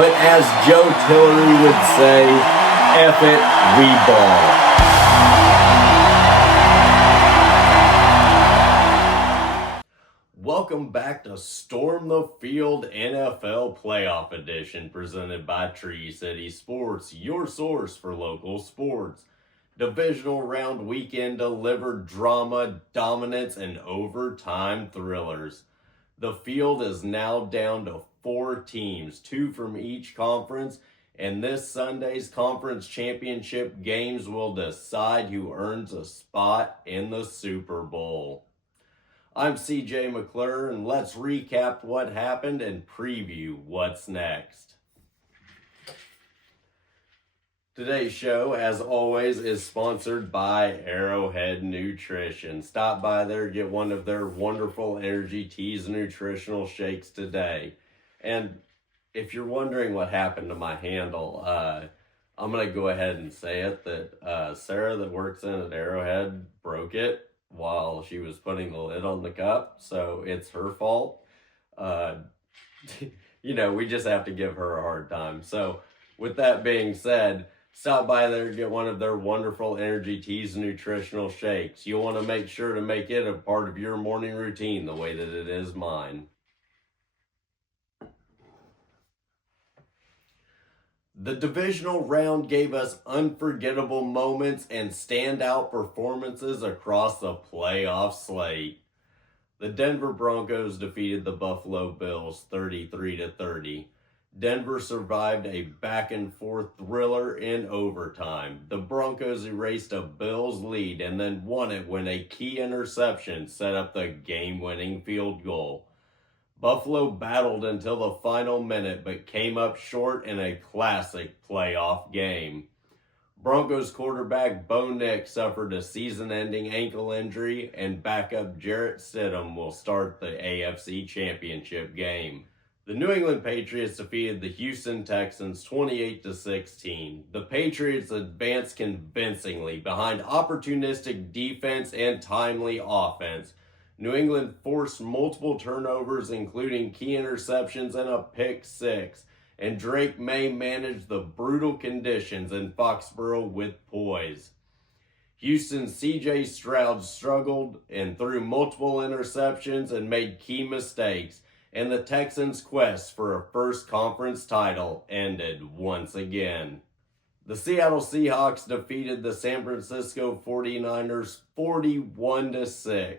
but as Joe Tillery would say, F it, we ball. Welcome back to Storm the Field NFL Playoff Edition, presented by Tree City Sports, your source for local sports. Divisional Round weekend delivered drama, dominance, and overtime thrillers. The field is now down to 4 teams, 2 from each conference, and this Sunday's conference championship games will decide who earns a spot in the Super Bowl. I'm CJ McClure, and let's recap what happened and preview what's next. Today's show, as always, is sponsored by Arrowhead Nutrition. Stop by there, get one of their wonderful energy teas and nutritional shakes today. And if you're wondering what happened to my handle, I'm going to go ahead and say it, that Sarah that works in at Arrowhead broke it while she was putting the lid on the cup, so it's her fault. We just have to give her a hard time. So with that being said, stop by there and get one of their wonderful energy teas and nutritional shakes. You'll want to make sure to make it a part of your morning routine the way that it is mine. The divisional round gave us unforgettable moments and standout performances across the playoff slate. The Denver Broncos defeated the Buffalo Bills 33-30. Denver survived a back-and-forth thriller in overtime. The Broncos erased a Bills lead and then won it when a key interception set up the game-winning field goal. Buffalo battled until the final minute but came up short in a classic playoff game. Broncos quarterback Bo Nix suffered a season-ending ankle injury, and backup Jarrett Stidham will start the AFC Championship game. The New England Patriots defeated the Houston Texans 28-16. The Patriots advanced convincingly behind opportunistic defense and timely offense. New England forced multiple turnovers, including key interceptions and a pick six, and Drake May managed the brutal conditions in Foxborough with poise. Houston's C.J. Stroud struggled and threw multiple interceptions and made key mistakes, and the Texans' quest for a first conference title ended once again. The Seattle Seahawks defeated the San Francisco 49ers 41-6.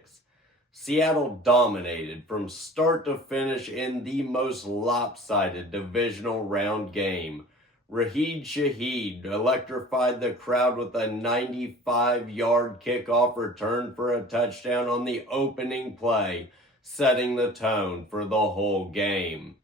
Seattle dominated from start to finish in the most lopsided divisional round game. Raheed Shaheed electrified the crowd with a 95-yard kickoff return for a touchdown on the opening play, setting the tone for the whole game.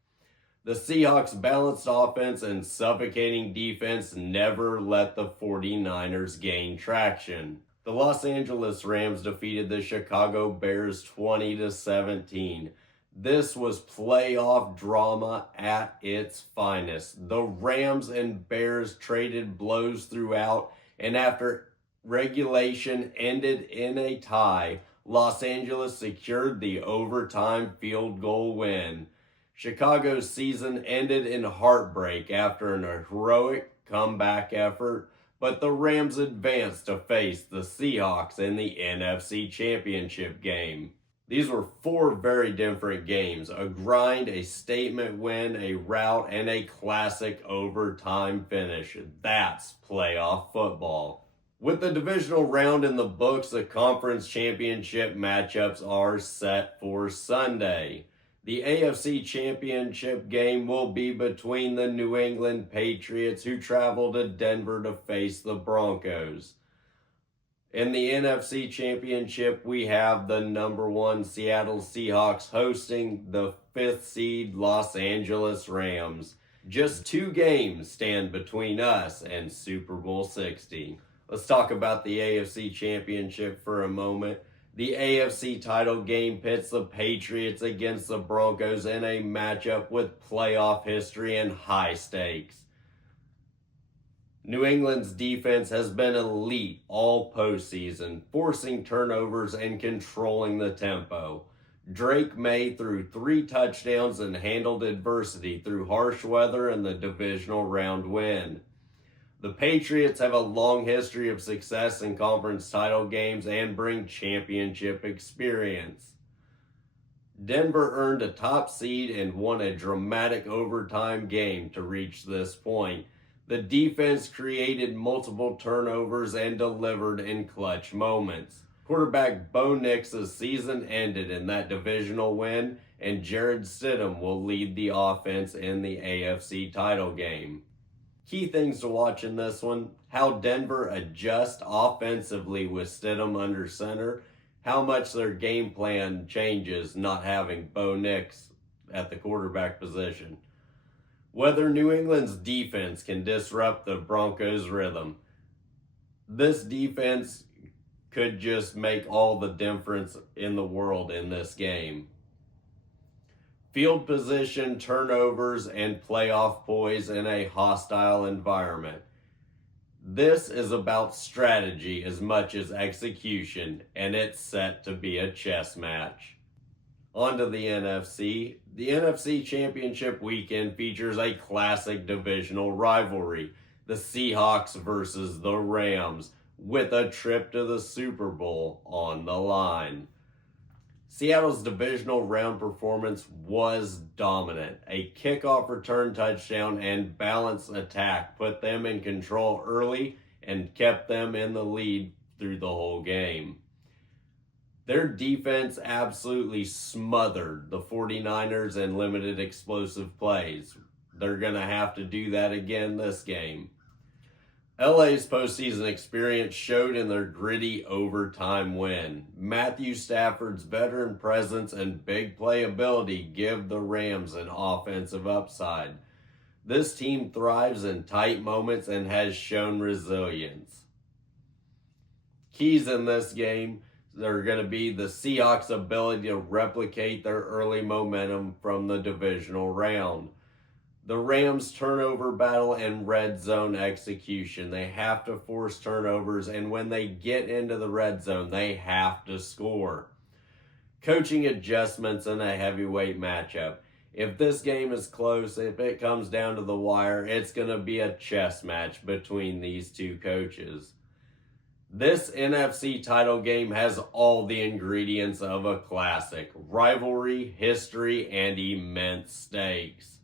The Seahawks' balanced offense and suffocating defense never let the 49ers gain traction. The Los Angeles Rams defeated the Chicago Bears 20-17. This was playoff drama at its finest. The Rams and Bears traded blows throughout, and after regulation ended in a tie, Los Angeles secured the overtime field goal win. Chicago's season ended in heartbreak after an heroic comeback effort, but the Rams advanced to face the Seahawks in the NFC Championship game. These were 4 very different games: a grind, a statement win, a rout, and a classic overtime finish. That's playoff football. With the divisional round in the books, the conference championship matchups are set for Sunday. The AFC Championship game will be between the New England Patriots, who travel to Denver to face the Broncos. In the NFC Championship, we have the number 1 Seattle Seahawks hosting the 5th seed Los Angeles Rams. Just 2 games stand between us and Super Bowl 60. Let's talk about the AFC Championship for a moment. The AFC title game pits the Patriots against the Broncos in a matchup with playoff history and high stakes. New England's defense has been elite all postseason, forcing turnovers and controlling the tempo. Drake May threw 3 touchdowns and handled adversity through harsh weather and the divisional round win. The Patriots have a long history of success in conference title games and bring championship experience. Denver earned a top seed and won a dramatic overtime game to reach this point. The defense created multiple turnovers and delivered in clutch moments. Quarterback Bo Nix's season ended in that divisional win, and Jared Stidham will lead the offense in the AFC title game. Key things to watch in this one: how Denver adjusts offensively with Stidham under center, how much their game plan changes not having Bo Nix at the quarterback position, whether New England's defense can disrupt the Broncos' rhythm. This defense could just make all the difference in the world in this game. Field position, turnovers, and playoff poise in a hostile environment. This is about strategy as much as execution, and it's set to be a chess match. On to the NFC. The NFC Championship weekend features a classic divisional rivalry, the Seahawks versus the Rams, with a trip to the Super Bowl on the line. Seattle's divisional round performance was dominant. A kickoff return touchdown and balanced attack put them in control early and kept them in the lead through the whole game. Their defense absolutely smothered the 49ers and limited explosive plays. They're going to have to do that again this game. LA's postseason experience showed in their gritty overtime win. Matthew Stafford's veteran presence and big playability give the Rams an offensive upside. This team thrives in tight moments and has shown resilience. Keys in this game are going to be the Seahawks' ability to replicate their early momentum from the divisional round. The Rams' turnover battle and red zone execution. They have to force turnovers, and when they get into the red zone, they have to score. Coaching adjustments in a heavyweight matchup. If this game is close, if it comes down to the wire, it's going to be a chess match between these two coaches. This NFC title game has all the ingredients of a classic: rivalry, history, and immense stakes.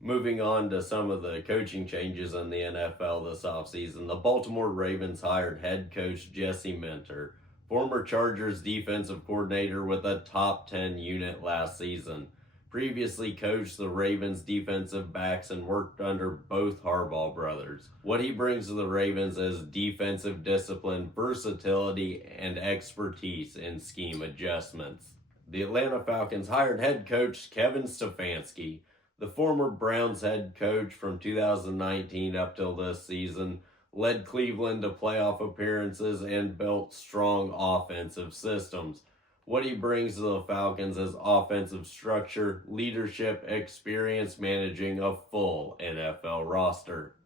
Moving on to some of the coaching changes in the NFL this offseason, the Baltimore Ravens hired head coach Jesse Minter, former Chargers defensive coordinator with a top 10 unit last season. Previously coached the Ravens defensive backs and worked under both Harbaugh brothers. What he brings to the Ravens is defensive discipline, versatility, and expertise in scheme adjustments. The Atlanta Falcons hired head coach Kevin Stefanski, the former Browns head coach from 2019 up till this season, led Cleveland to playoff appearances and built strong offensive systems. What he brings to the Falcons is offensive structure, leadership, experience managing a full NFL roster.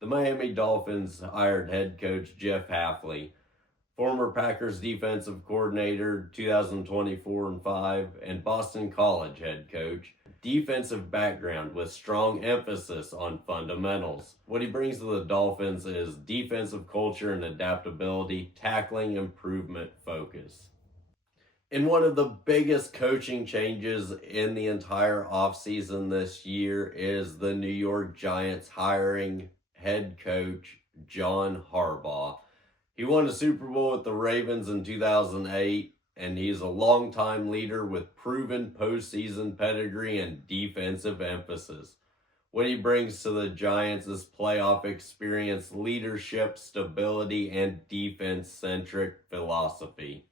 The Miami Dolphins hired head coach Jeff Hafley, former Packers defensive coordinator 2024-5 and Boston College head coach. Defensive background with strong emphasis on fundamentals. What he brings to the Dolphins is defensive culture and adaptability, tackling improvement focus. And one of the biggest coaching changes in the entire offseason this year is the New York Giants hiring head coach John Harbaugh. He won a Super Bowl with the Ravens in 2008, and he's a longtime leader with proven postseason pedigree and defensive emphasis. What he brings to the Giants is playoff experience, leadership, stability, and defense-centric philosophy.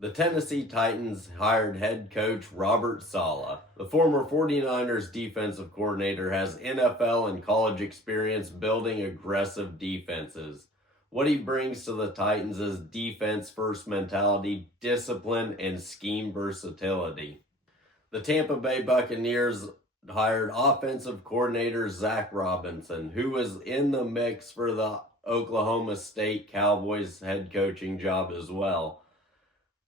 The Tennessee Titans hired head coach Robert Saleh. The former 49ers defensive coordinator has NFL and college experience building aggressive defenses. What he brings to the Titans is defense-first mentality, discipline, and scheme versatility. The Tampa Bay Buccaneers hired offensive coordinator Zach Robinson, who was in the mix for the Oklahoma State Cowboys head coaching job as well.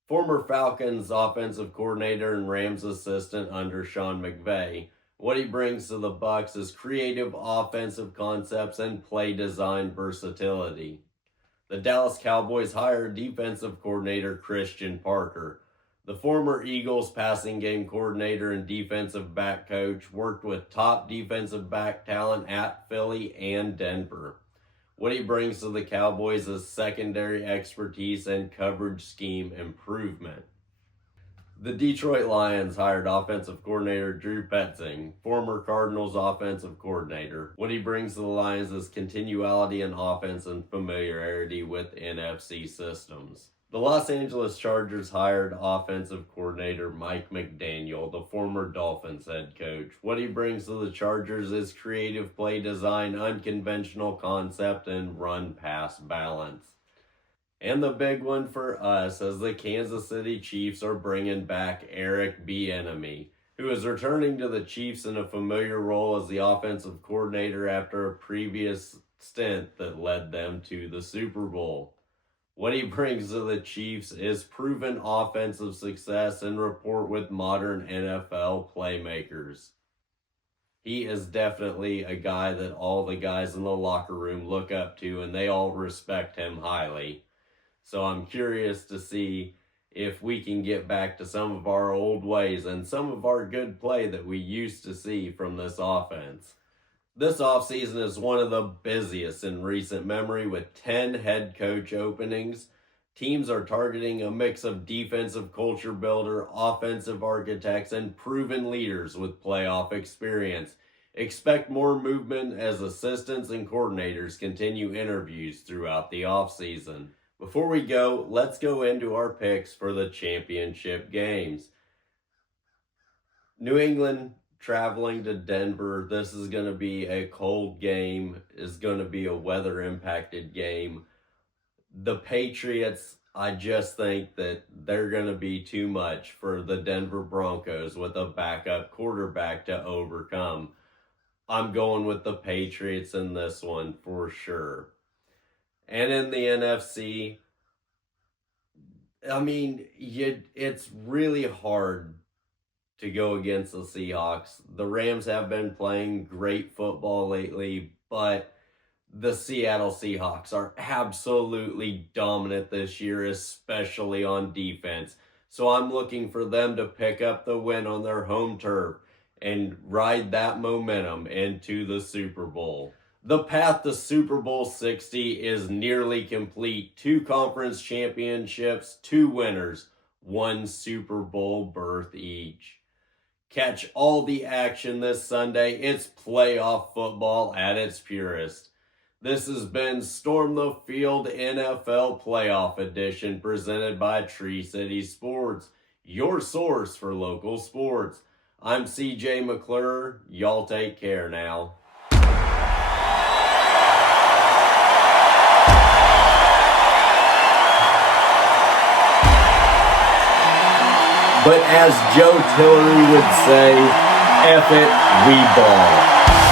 Former Falcons offensive coordinator and Rams assistant under Sean McVay. What he brings to the Bucs is creative offensive concepts and play design versatility. The Dallas Cowboys hired defensive coordinator Christian Parker. The former Eagles passing game coordinator and defensive back coach worked with top defensive back talent at Philly and Denver. What he brings to the Cowboys is secondary expertise and coverage scheme improvement. The Detroit Lions hired offensive coordinator Drew Petzing, former Cardinals offensive coordinator. What he brings to the Lions is continuality in offense and familiarity with NFC systems. The Los Angeles Chargers hired offensive coordinator Mike McDaniel, the former Dolphins head coach. What he brings to the Chargers is creative play design, unconventional concept, and run-pass balance. And the big one for us is the Kansas City Chiefs are bringing back Eric Bieniemy, who is returning to the Chiefs in a familiar role as the offensive coordinator after a previous stint that led them to the Super Bowl. What he brings to the Chiefs is proven offensive success and rapport with modern NFL playmakers. He is definitely a guy that all the guys in the locker room look up to, and they all respect him highly. So I'm curious to see if we can get back to some of our old ways and some of our good play that we used to see from this offense. This offseason is one of the busiest in recent memory with 10 head coach openings. Teams are targeting a mix of defensive culture builder, offensive architects, and proven leaders with playoff experience. Expect more movement as assistants and coordinators continue interviews throughout the offseason. Before we go, let's go into our picks for the championship games. New England traveling to Denver. This is going to be a cold game. It's going to be a weather-impacted game. The Patriots, I just think that they're going to be too much for the Denver Broncos with a backup quarterback to overcome. I'm going with the Patriots in this one for sure. And in the NFC, I mean, it's really hard to go against the Seahawks. The Rams have been playing great football lately, but the Seattle Seahawks are absolutely dominant this year, especially on defense. So I'm looking for them to pick up the win on their home turf and ride that momentum into the Super Bowl. The path to Super Bowl 60 is nearly complete. 2 conference championships, 2 winners, 1 Super Bowl berth each. Catch all the action this Sunday. It's playoff football at its purest. This has been Storm the Field NFL Playoff Edition presented by Tree City Sports, your source for local sports. I'm CJ McClure. Y'all take care now. But as Joe Tillery would say, F it, we ball.